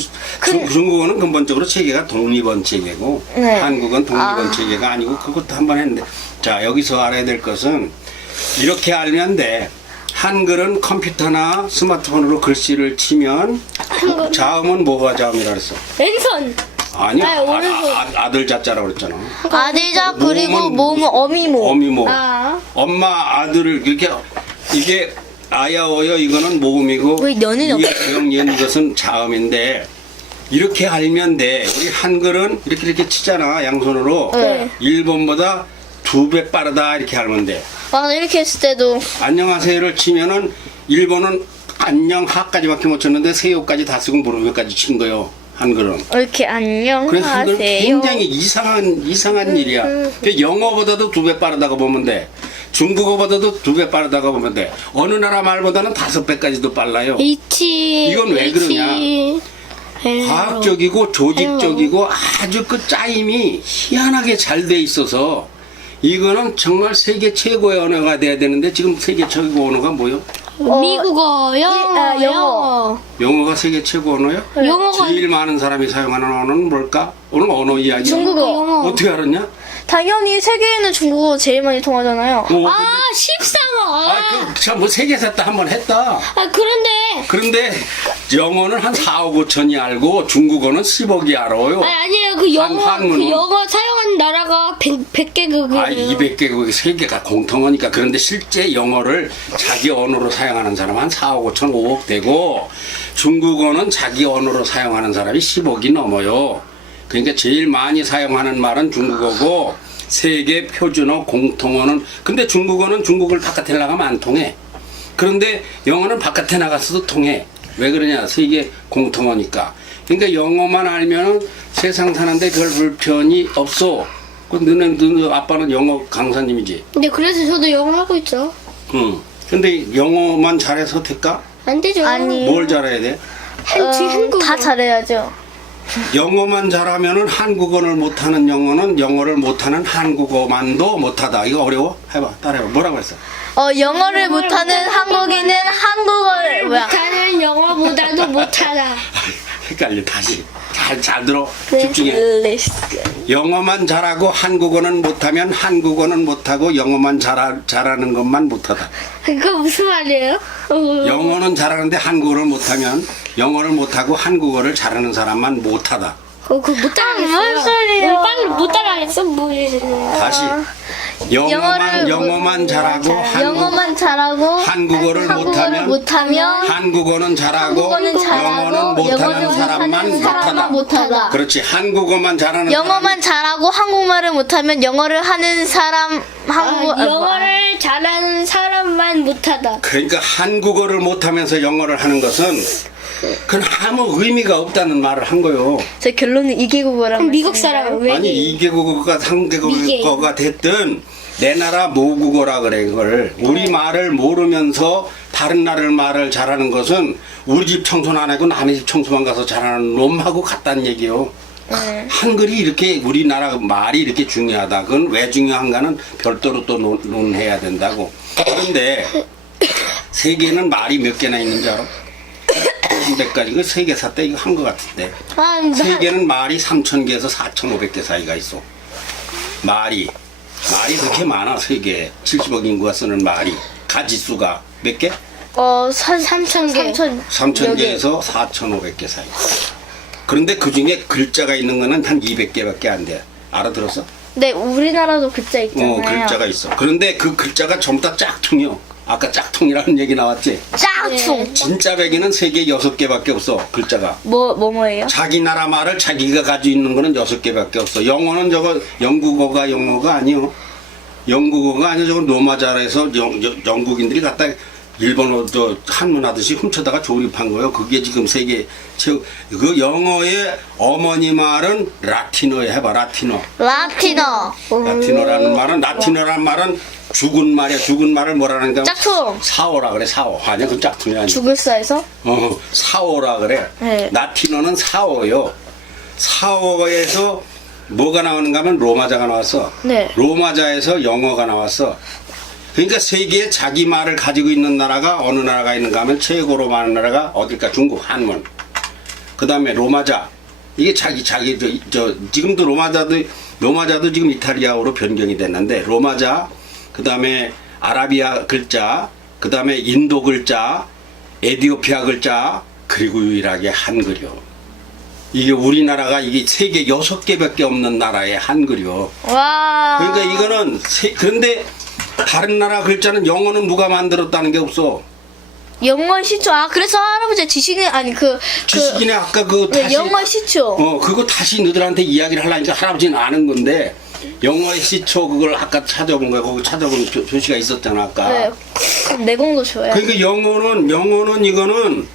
중국어는 근본적으로 체계가 독립원 체계고 네. 한국은 독립원 체계가 아니고 그것도 한번 했는데 자 여기서 알아야 될 것은 이렇게 알면 돼. 한글은 컴퓨터나 스마트폰으로 글씨를 치면 자음은 뭐가 자음이라 그랬어? 왼손. 아니야. 아니, 오른손. 아들 자자라고 그랬잖아. 아들자 그리고 모음은 어미모. 어미모. 아. 엄마 아들을 이렇게 이게 아야어여 이거는 모음이고 왜 연인이 이영 이것은 자음인데 이렇게 알면 돼. 우리 한글은 이렇게 치잖아 양손으로. 네. 일본보다 2배 빠르다 이렇게 알면 돼. 맞아 이렇게 했을 때도 안녕하세요를 치면은 일본은 안녕 하까지밖에 못 쳤는데 세요까지 다 쓰고 무릎에까지 친 거요. 한글은. 이렇게 그래서 한글 안녕하세요. 굉장히 이상한 일이야. 그 영어보다도 2배 빠르다고 보면 돼. 중국어보다도 2배 빠르다고 보면 돼. 어느 나라 말보다는 5배까지도 빨라요. 이건 왜 그러냐? 과학적이고 조직적이고 아주 그 짜임이 희한하게 잘 돼 있어서 이거는 정말 세계 최고의 언어가 돼야 되는데 지금 세계 최고 언어가 뭐요? 미국어, 영어, 영어. 영어가 세계 최고 언어요? 영어가 제일 많은 사람이 사용하는 언어는 뭘까? 오늘 언어 이야기. 중국어. 영어. 어떻게 알았냐? 당연히 세계에는 중국어 제일 많이 통하잖아요. 아, 13억. 참, 뭐 세계에서 했다 한 번 했다. 그런데 그런데 영어는 한 4억 5천이 알고 중국어는 10억이 알아요. 아니에요. 그 한문은? 영어 사용하는 나라가 100개국이에요. 아, 200개국 세계가 공통어니까. 그런데 실제 영어를 자기 언어로 사용하는 사람은 한 4억 5천 5억 되고 중국어는 자기 언어로 사용하는 사람이 10억이 넘어요. 그러니까 제일 많이 사용하는 말은 중국어고 세계 표준어 공통어는 근데 중국어는 중국을 바깥에 나가면 안 통해. 그런데 영어는 바깥에 나갔어도 통해. 왜 그러냐? 세계 공통어니까. 그러니까 영어만 알면은 세상 사는데 별 불편이 없어. 너네 아빠는 영어 강사님이지. 네, 그래서 저도 영어 하고 있죠. 응. 근데 영어만 잘해서 될까? 안 되죠. 아니. 뭘 잘해야 돼? 한국어. 다 잘해야죠. 영어만 잘하면은 한국어를 못하는 영어를 못하는 한국어만도 못하다. 이거 어려워? 해봐. 따라해봐. 뭐라고 했어? 영어를 못하는 한국인은 한국어를 못하는 영어보다도 못하다. 헷갈려. 다시. 잘 들어. 네. 집중해. 영어만 잘하고 한국어는 못하면 한국어는 못하고 영어만 잘하는 것만 못하다. 그거 무슨 말이에요? 영어는 잘하는데 한국어를 못하면 영어를 못하고 한국어를 잘하는 사람만 못하다. 그거 못 따라하겠어요. 뭔 소리예요? 너무 빨리 못 따라하겠어? 뭐 다시 영어만 잘하고 영어만 잘하고 한국어를 한국어를 못하면 한국어는 잘하고 한국어는 잘하고 영어는 못하는 영어는 사람만 못하다. 못하다. 그렇지. 한국어만 잘하는 영어만 잘하고 한국말을 못하면 영어를 하는 사람 영어를 잘하는 사람만 못하다. 그러니까 한국어를 못하면서 영어를 하는 것은 그건 아무 의미가 없다는 말을 한 거요. 제 결론은 이계국어라고. 그럼 미국 사람 왜? 아니 2개국어가 3개국어가 됐든 내 나라 모국어라 그래 그걸. 우리 말을 모르면서 다른 나라 말을 잘하는 것은 우리 집 청소는 안 하고 남의 집 청소만 가서 잘하는 놈하고 같다는 얘기요. 한글이 이렇게 우리나라 말이 이렇게 중요하다. 그건 왜 중요한가는 별도로 또 논해야 된다고. 그런데 세계에는 말이 몇 개나 있는지 알아? 300가지. 이거 세계 샀대 이거 한 것 같은데. 세계는 말이 3,000개에서 4,500개 사이가 있어. 말이 그렇게 많아. 세계에 70억 인구가 쓰는 말이 가지수가 몇 개? 3,000개. 3,000개에서 4,500개 사이. 그런데 그 중에 글자가 있는 거는 한 200개밖에 안 돼. 알아들었어? 네, 우리나라도 글자 있잖아요. 글자가 있어. 그런데 그 글자가 전부 다 짝퉁이요. 아까 짝퉁이라는 얘기 나왔지? 짝퉁. 진짜 배기는 세계 6개밖에 없어. 글자가. 뭐예요? 자기 나라 말을 자기가 가지고 있는 거는 6개밖에 없어. 영어는 저거 영국어가 영어가 아니요. 영국어가 아니요. 저거 로마자에서 영국인들이 갖다 일본어 저 한문 하듯이 훔쳐다가 조립한 거예요. 그게 지금 세계 최고. 그 영어의 어머니 말은 라틴어에 해봐. 라틴어. 라틴어라는 말은 죽은 말이야. 죽은 말을 뭐라는 게 짝퉁. 사오라 그래. 사오. 아니야. 그 짝퉁이 아니야. 죽을 사에서? 사오라 그래. 네. 라틴어는 사오요. 사오에서 뭐가 나오는가 하면 로마자가 나왔어. 네. 로마자에서 영어가 나왔어. 그러니까 세계에 자기 말을 가지고 있는 나라가 어느 나라가 있는가 하면 최고로 많은 나라가 어딜까? 중국 한문. 그 다음에 로마자. 이게 자기 지금도 로마자도 지금 이탈리아어로 변경이 됐는데 로마자, 그 다음에 아라비아 글자, 그 다음에 인도 글자, 에티오피아 글자, 그리고 유일하게 한글이요. 이게 우리나라가 이게 세계 6개밖에 없는 나라의 한글이요. 와. 그러니까 이거는 그런데 다른 나라 글자는 영어는 누가 만들었다는 게 없어. 영어 시초. 그래서 할아버지 지식은 아니 지식인의 아까 그 다시 영어 시초. 그거 다시 너들한테 이야기를 하려니까 할아버지는 아는 건데 영어의 시초 그걸 아까 찾아본 거야. 거기 찾아본 표시가 있었잖아 아까. 네. 그럼 내공도 줘요. 그러니까 영어는 이거는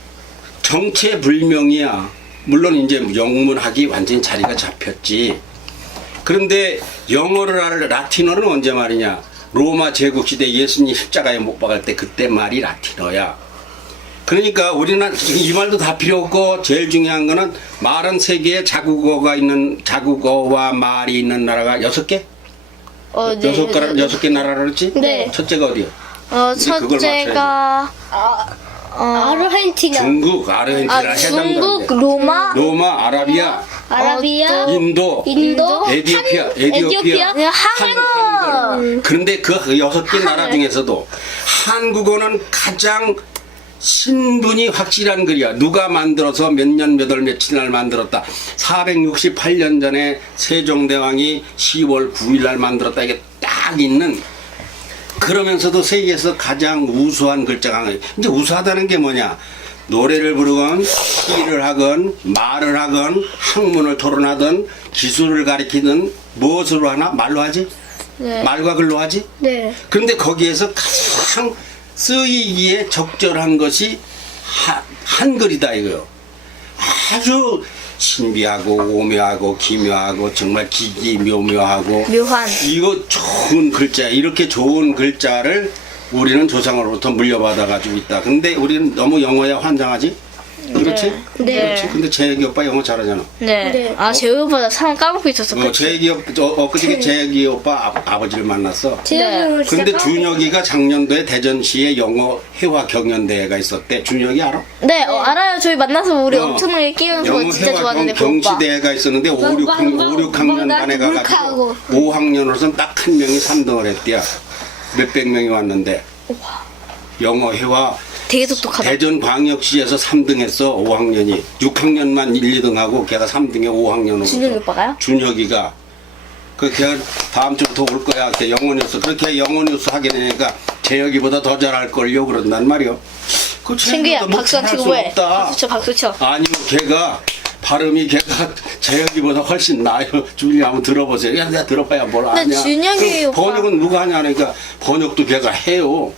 정체불명이야. 물론 이제 영문학이 완전히 자리가 잡혔지. 그런데 영어를 라틴어는 언제 말이냐? 로마 제국시대 예수님 십자가에 못 박을 때 그때 말이 라틴어야. 그러니까 우리는 이 말도 다 필요 없고 제일 중요한 거는 말은 세계에 자국어와 말이 있는 나라가 6개? 네. 6개 나라라 그랬지? 네. 첫째가 어디요? 첫째가 아르헨티나. 중국, 아르헨티나, 중국, 해당되는데. 로마, 아라비아, 아라비아. 인도, 에티오피아, 네, 한국. 그런데 그 6개 나라 중에서도 한국어는 가장 신분이 확실한 글이야. 누가 만들어서 몇 년 몇 월 며칠 날 만들었다. 468년 전에 세종대왕이 10월 9일 날 만들었다. 이게 딱 있는. 그러면서도 세계에서 가장 우수한 글자가 이제 우수하다는 게 뭐냐? 노래를 부르건 시를 하건 말을 하건 학문을 토론하든 기술을 가리키든 무엇으로 하나? 말로 하지? 네. 말과 글로 하지? 네. 그런데 거기에서 가장 쓰이기에 적절한 것이 한글이다 이거요. 아주 신비하고 오묘하고 기묘하고 정말 기기묘묘하고 묘한. 이거 좋은 글자, 이렇게 좋은 글자를 우리는 조상으로부터 물려받아 가지고 있다. 근데 우리는 너무 영어에 환장하지? 그렇지? 네. 그렇지. 근데 재혁이 오빠 영어 잘하잖아. 네. 네. 제우보다 상황 까먹고 있었어. 재혁이 엊그저께 재혁이 오빠 아버지를 만났어. 제가 근데 준혁이가 작년도에 대전시에 영어 회화 경연대회가 있었대. 준혁이 알아? 네, 알아요. 저희 만나서 우리 엄청나게 끼면서 영어 진짜 회화 좋아하는데 그 오빠. 경시대회가 있었는데 5, 6학년반에 가가지고 5학년으로서 딱 한 명이 3등을 했대요. 몇백 명이 왔는데 영어 회화 되게 똑똑하다. 대전광역시에서 3등 했어 5학년이 6학년만 1, 2등 하고 걔가 3등에 5학년으로 준혁이 오빠가요? 준혁이가 그 걔가 다음 주부터 올 거야 걔 영어뉴스 그렇게 영어뉴스 하게 되니까 재혁이보다 더 잘할 걸요 그런단 말이요. 그 친구야 재혁이가 뭐 박수 안 잘할 치고 수는 왜? 없다. 박수 쳐 박수 쳐. 아니요 걔가 발음이 걔가 재혁이보다 훨씬 나아요. 준이 한번 들어보세요. 야 내가 들어봐야 뭘 아냐. 근데 준혁이 그 오빠- 번역은 누가 하냐 그러니까 번역도 걔가 해요.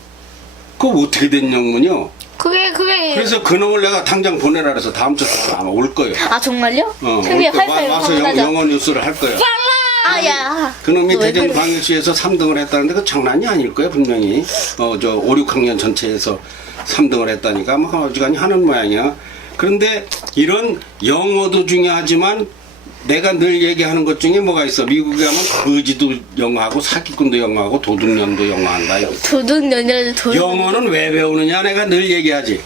그거 어떻게 된 영문이요? 그게 그래서 그놈을 내가 당장 보내라 그래서 다음 주에 아마 올 거예요. 아 정말요? 올 친구야 거야. 활활 와서 화나자. 영어 뉴스를 할 거예요. 아야. 그놈이 너 왜 그래? 대전광역시에서 3등을 했다는데 그 장난이 아닐 거예요 분명히. 저 5, 6학년 전체에서 3등을 했다니까 뭐 어지간히 하는 모양이야. 그런데 이런 영어도 중요하지만 내가 늘 얘기하는 것 중에 뭐가 있어. 미국에 가면 거지도 영어하고 사기꾼도 영어하고 도둑년도 영어한다. 이거. 도둑년이라도 도둑. 영어는 왜 배우느냐 내가 늘 얘기하지.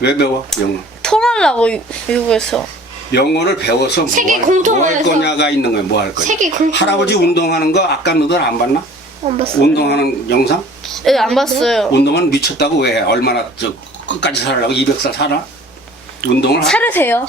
왜 배워 영어? 통하려고 미국에서. 영어를 배워서 세계 뭐 할 공통어에서. 거냐가 있는 거야. 뭐 할 거냐. 세계 공통어에서. 할아버지 운동하는 거 아까 너들 안 봤나? 안 봤어요. 운동하는 영상? 네, 안 봤어요. 운동은 미쳤다고 왜 얼마나 끝까지 살으려고 200살 살아? 운동을 살으세요.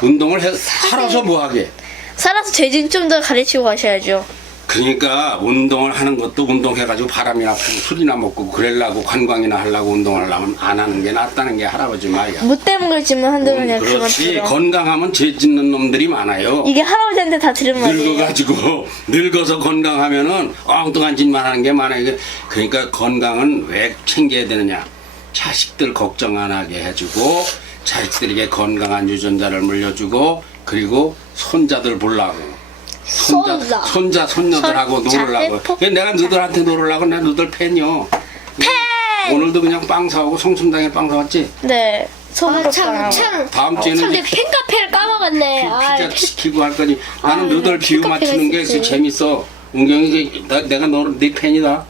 운동을 해 살아서 뭐 하게? 살아서 재진 좀 더 가르치고 가셔야죠. 그러니까 운동을 하는 것도 운동해가지고 바람이나 피고 술이나 먹고 그러려고 관광이나 하려고 운동을 하려면 안 하는 게 낫다는 게 할아버지 말이야. 못 때문 걸지만 한두 그냥 그만 그렇지 들어. 건강하면 죄 짓는 놈들이 많아요. 이게 할아버지한테 다 들은 말이에요. 늙어가지고 늙어서 건강하면은 엉뚱한 짓만 하는 게 많아요. 그러니까 건강은 왜 챙겨야 되느냐? 자식들 걱정 안 하게 해주고 자식들에게 건강한 유전자를 물려주고 그리고 손자들 보려고 손자 손녀들하고 손자 놀으려고. 팬? 그래서 내가 너들한테 놀으려고 내가 너들 팬이요. 오늘도 그냥 빵 사오고 성심당에 빵 사왔지. 네. 손으로 참. 다음 주에는 근데 이제 팬카페를 까먹었네. 피자 시키고 할 거니 나는 아, 너들 비유 팬카페가 맞추는 게 있었지. 재밌어. 은경이 내가 네 팬이다.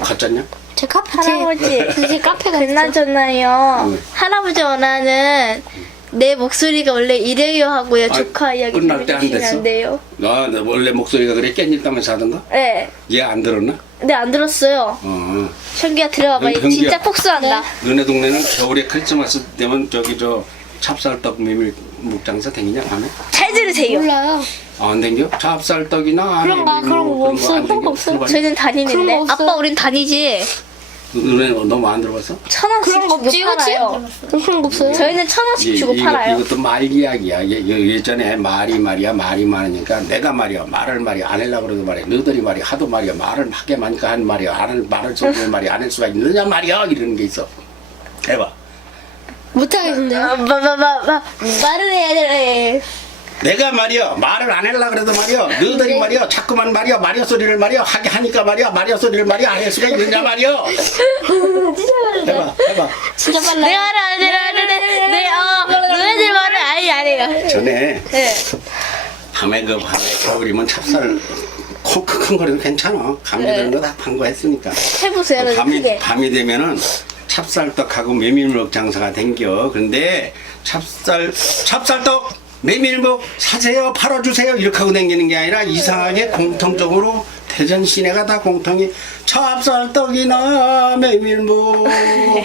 가짜냐? 제 카페 할아버지. 제 카페가 있어. 그나저나요. 응. 할아버지 원하는 내 목소리가 원래 이래요 하고요. 아, 조카 이야기 끝날 때 안 들려주시면 됐어? 안 돼요. 나 원래 목소리가 그래 깻잎 따면서 하던가? 네. 얘 안 들었나? 근데 안 들었어요. 현기야 들어와봐. 현기야. 진짜 폭소한다. 너네 동네는 겨울에 크리스마스 되면 저기 저 찹쌀떡 메밀 묵장사 댕기냐 가면? 잘 들으세요. 몰라요. 안 댕겨? 찹쌀떡이나 그런가? 메밀 그런 거 그런 없어. 안 그런 거 댕겨? 없어. 들어봤니? 저희는 다니는데. 그런 거 없어. 아빠 우린 다니지. 너네 너무 안 들어봤어? 1,000원씩 그런 거 주고 없지, 그치? 팔아요. 그런 거 없어요. 저희는 1,000원씩 주고 팔아요. 이것도 말 이야기야. 예전에 말이 말이야 말이 많으니까 내가 말이야 말을 말이야 안 하려고 그러도 말이야 너희들이 말이야 하도 말이야 말을 하게 많으니까 한 말이야 말을 소리를 말이야 안 할 수가 있느냐 말이야 이러는 게 있어. 해봐. 못하겠는데요? 말을 해야 돼. 내가 말이야 말을 안 하려고 그래도 말이야 너희들이 말이야 자꾸만 말이야 말이야 소리를 말이야 하게 하니까 말이야 말이야 소리를 말이야 안 할 수가 있느냐 말이야. 해봐. 진짜 빨라. 내가 알아. 너네들 말을 아예 안 해요. 전에 네. 밤에 겨울이면 찹쌀 콩킁킁거리도 괜찮아. 감기 드는 거 다 판거했으니까. 해보세요. 크게. 밤이 되면은 찹쌀떡하고 메밀묵 장사가 댕겨. 근데 찹쌀떡 메밀묵 사세요 팔아주세요 이렇게 하고 댕기는 게 아니라 이상하게 공통적으로 대전 시내가 다 공통이 찹쌀떡이나 메밀묵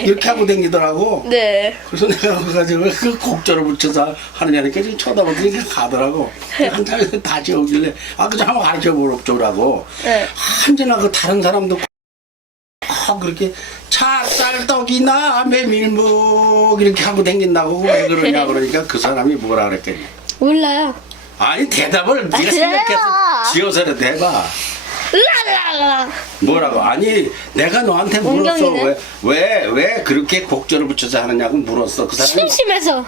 이렇게 하고 댕기더라고. 네. 그래서 내가 가가지고 그 곡절을 붙여서 하느냐니까 지금 쳐다보더니 그냥 가더라고. 한참에 다 지어오길래 그저 한번 가르쳐보라고. 네. 언제나 그 다른 사람도 그렇게 찹쌀떡이나 메밀묵 이렇게 하고 댕긴다고 왜 그러냐 그러니까 그 사람이 뭐라 그랬겠냐. 몰라요. 아니 대답을 네가 그래요. 생각해서 지어서라도 해봐. 랄랄라. 뭐라고? 아니 내가 너한테 물었어. 은경이는? 왜 그렇게 곡절을 붙여서 하느냐고 물었어. 그 사람이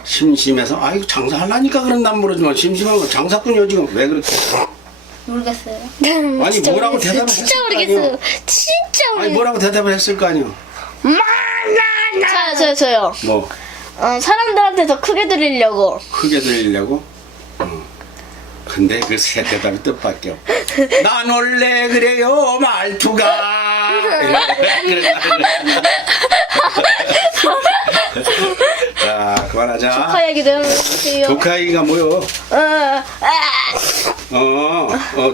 심심해서. 아이고 장사하려니까 그런단 물어주면 심심한 거 장사꾼이요 지금 왜 그렇게 모르겠어요. 아니 진짜 뭐라고 모르겠어요. 대답을 진짜 했을 거 모르겠어요. 아니에요? 진짜 아니 모르겠어요. 뭐라고 대답을 했을 거 아니요? 저요. 뭐 사람들한테 더 크게 들리려고. 크게 들리려고? 근데 그 새 대답이 뜻밖에 없. 난 원래 그래요 말투가. 자 그만하자. 조카 얘기 좀 해주세요. 조카이가 뭐요? 아,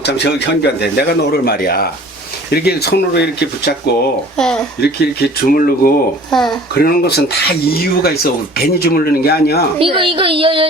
참, 현규한테 내가 너를 말이야. 이렇게 손으로 이렇게 붙잡고 네. 이렇게 주물르고 네. 그러는 것은 다 이유가 있어. 괜히 주물르는 게 아니야. 이거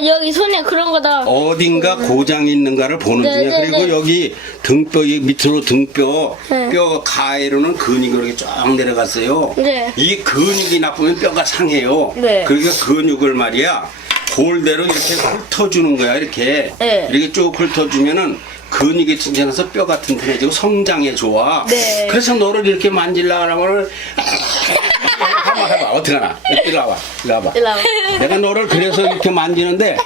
여기 손에 그런 거다. 어딘가 고장이 있는가를 보는 네, 중이야. 네, 그리고 네. 여기 등뼈 이 밑으로 등뼈 네. 뼈 가해로는 근육이 이렇게 쫙 내려갔어요. 네. 이 근육이 나쁘면 뼈가 상해요. 네. 그러니까 근육을 말이야 골대로 이렇게 훑어주는 거야. 이렇게 네. 이렇게 쭉 훑어주면은 근육이 튼튼해서 뼈가 튼튼해지고 성장에 좋아. 네. 그래서 너를 이렇게 만질라 그러면은 한번 해봐. 어떻게 하나? 이리 와봐. 이리 와봐. 일로 와봐. 내가 너를 그래서 이렇게 만지는데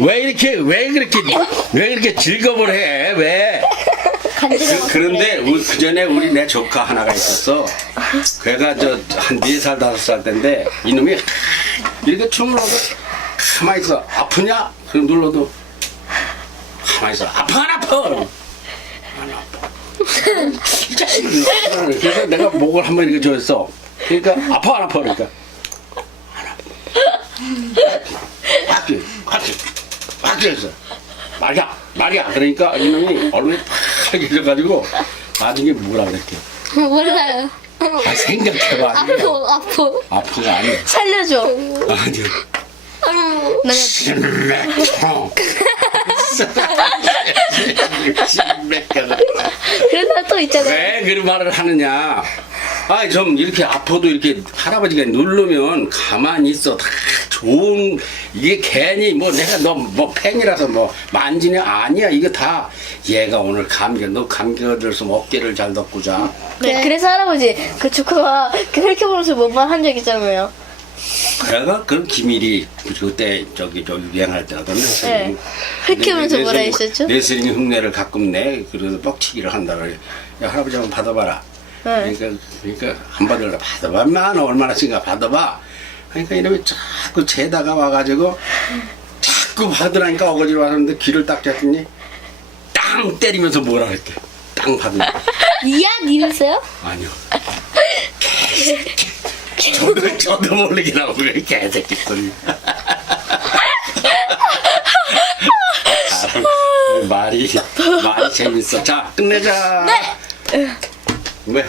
왜 이렇게 즐겁을 해? 왜? 그런데 그 전에 우리 내 조카 하나가 있었어. 걔가 한 4살 5살 때인데 이놈이 이렇게 춤을 하고 가만히 있어. 아프냐? 그럼 눌러도 가만히 있어. 아파 안 아파? 안 아파. 이 자식이 그래서 내가 목을 한번 이렇게 조였어. 그러니까 아파 안 아파? 그러니까 안 아파. 확 찔렀어. 말이야. 그러니까 이놈이 얼굴이 파래져가지고 나중에 뭐라 그랬대. 몰라요. 아, 생각해봐. 아프. 아프가 아니야. 살려줘. 아니야. 나 그래서 또 있잖아요. 왜 그런 말을 하느냐? 아, 좀 이렇게 아파도 이렇게 할아버지가 누르면 가만히 있어. 다 좋은 이게 괜히 뭐 내가 너 뭐 팬이라서 뭐 만지냐 아니야. 이거 다 얘가 오늘 너 감기 걸려서 어깨를 잘 덮고 자. 네, 그래서 할아버지 그 조카가 그 혈켜보면서 뭔말 한 적 있잖아요. 그래가 그럼 기밀이 그때 저기 유행할 때라던데. 네. 흑히면서 뭐라 했었죠? 내스링이 흉내를 가끔 내. 그래서 뻑치기를 한다 그래. 야, 할아버지 한번 받아봐라. 네. 그러니까 안 받으려 받아봐만 얼마나 쓰니까 받아봐. 그러니까 이놈이 자꾸 재다가 와가지고 자꾸 받으라니까 어거지로 왔는데 귀를 딱 잡더니 땅 때리면서 뭐라 그랬대. 땅 받으면. 이야 니랬어요? 아니요. 저도 모르게 나오고 그래 개새끼 소리. 말이 재밌어. 자 끝내자. 네. 왜?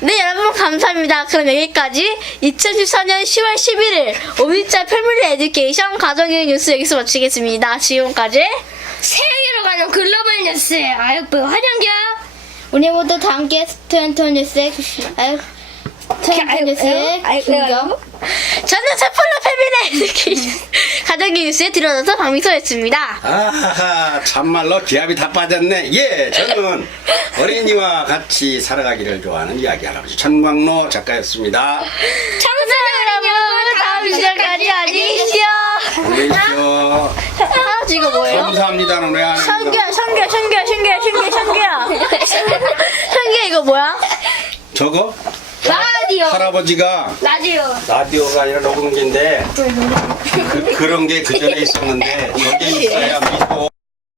네, 여러분 감사합니다. 그럼 여기까지 2014년 10월 11일 5일자 패밀리 에듀케이션 가정교육 뉴스 여기서 마치겠습니다. 지금까지 세계로 가는 글로벌 뉴스 아역부 화장경. 우리 모두 다 함께 스튜던트 뉴스의 중경. 저는 세폴로 패밀리 에듀케이션 가정교육 뉴스에 들어가서 박미서였습니다. 아하 참말로 기합이 다 빠졌네. 예, 저는 어린이와 같이 살아가기를 좋아하는 이야기 할아버지 천광로 작가였습니다. 청소년 여러분 다음 시간까지 안녕히 계십시오. 안녕히 계십시오. 할아버지 이거 뭐예요? 감사합니다는 왜 안 합니까? 샹기야 이거 뭐야? 저거 라디오. 할아버지가 라디오가 아니라 녹음기인데 그런 게 그 전에 있었는데 저게 있어야 믿고